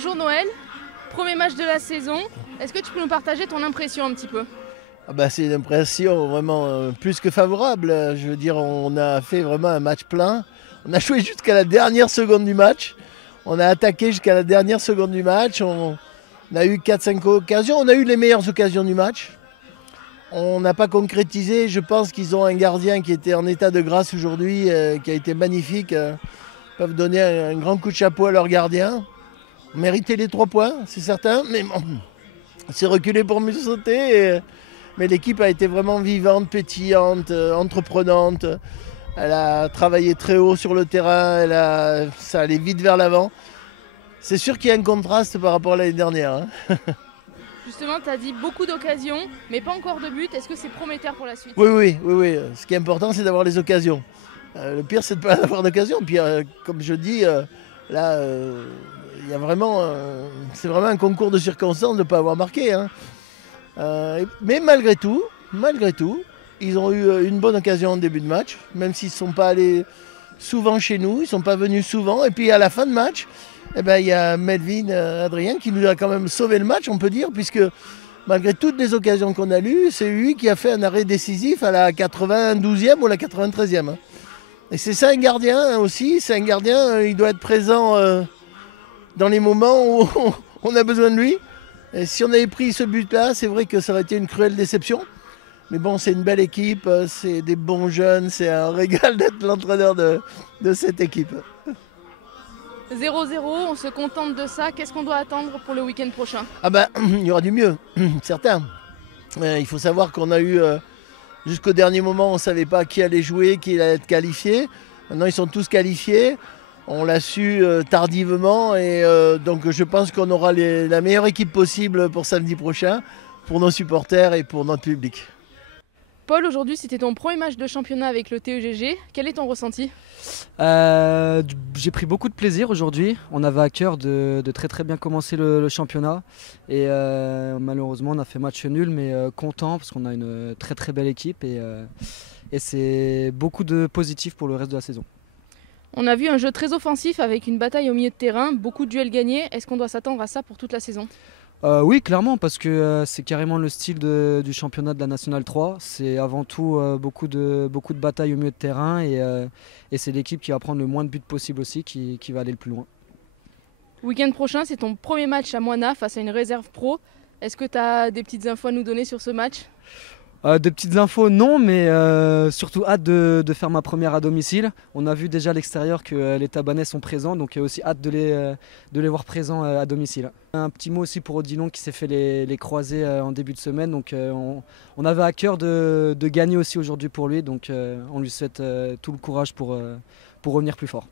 Bonjour Noël, premier match de la saison. Est-ce que tu peux nous partager ton impression un petit peu? C'est une impression vraiment plus que favorable. Je veux dire, on a fait vraiment un match plein. On a joué jusqu'à la dernière seconde du match. On a attaqué jusqu'à la dernière seconde du match. On a eu 4-5 occasions. On a eu les meilleures occasions du match. On n'a pas concrétisé. Je pense qu'ils ont un gardien qui était en état de grâce aujourd'hui, qui a été magnifique. Ils peuvent donner un grand coup de chapeau à leur gardien. On méritait les 3 points, c'est certain. Mais bon, c'est reculé pour mieux sauter. Mais l'équipe a été vraiment vivante, pétillante, entreprenante. Elle a travaillé très haut sur le terrain, ça allait vite vers l'avant. C'est sûr qu'il y a un contraste par rapport à l'année dernière. Justement, tu as dit beaucoup d'occasions, mais pas encore de but. Est-ce que c'est prometteur pour la suite? Oui. Ce qui est important, c'est d'avoir les occasions. Le pire, c'est de ne pas avoir d'occasion. Puis, comme je dis, là, il y a vraiment, c'est vraiment un concours de circonstances de ne pas avoir marqué. Mais malgré tout, ils ont eu une bonne occasion en début de match, même s'ils ne sont pas allés souvent chez nous, ils ne sont pas venus souvent. Et puis à la fin de match, il y a Melvin Adrien qui nous a quand même sauvé le match, on peut dire, puisque malgré toutes les occasions qu'on a eues, c'est lui qui a fait un arrêt décisif à la 92e ou la 93e. Et c'est ça un gardien aussi, c'est un gardien, il doit être présent dans les moments où on a besoin de lui. Et si on avait pris ce but-là, c'est vrai que ça aurait été une cruelle déception. Mais bon, c'est une belle équipe, c'est des bons jeunes, c'est un régal d'être l'entraîneur de cette équipe. 0-0, on se contente de ça. Qu'est-ce qu'on doit attendre pour le week-end prochain? Il y aura du mieux, certain. Il faut savoir qu'on a eu, jusqu'au dernier moment, on ne savait pas qui allait jouer, qui allait être qualifié. Maintenant, ils sont tous qualifiés. On l'a su tardivement et donc je pense qu'on aura la meilleure équipe possible pour samedi prochain, pour nos supporters et pour notre public. Paul, aujourd'hui c'était ton premier match de championnat avec le TEGG. Quel est ton ressenti? J'ai pris beaucoup de plaisir aujourd'hui. On avait à cœur de très bien commencer le championnat. Et malheureusement on a fait match nul, mais content parce qu'on a une très belle équipe et c'est beaucoup de positif pour le reste de la saison. On a vu un jeu très offensif avec une bataille au milieu de terrain, beaucoup de duels gagnés. Est-ce qu'on doit s'attendre à ça pour toute la saison? Oui, clairement, parce que c'est carrément le style du championnat de la Nationale 3. C'est avant tout beaucoup de batailles au milieu de terrain et c'est l'équipe qui va prendre le moins de buts possible aussi qui va aller le plus loin. Week-end prochain, c'est ton premier match à Moina face à une réserve pro. Est-ce que tu as des petites infos à nous donner sur ce match? De petites infos, non, mais surtout hâte de faire ma première à domicile. On a vu déjà à l'extérieur que les Tabanais sont présents, donc aussi hâte de les voir présents à domicile. Un petit mot aussi pour Odilon qui s'est fait les croisés en début de semaine, donc on avait à cœur de gagner aussi aujourd'hui pour lui, donc on lui souhaite tout le courage pour revenir plus fort.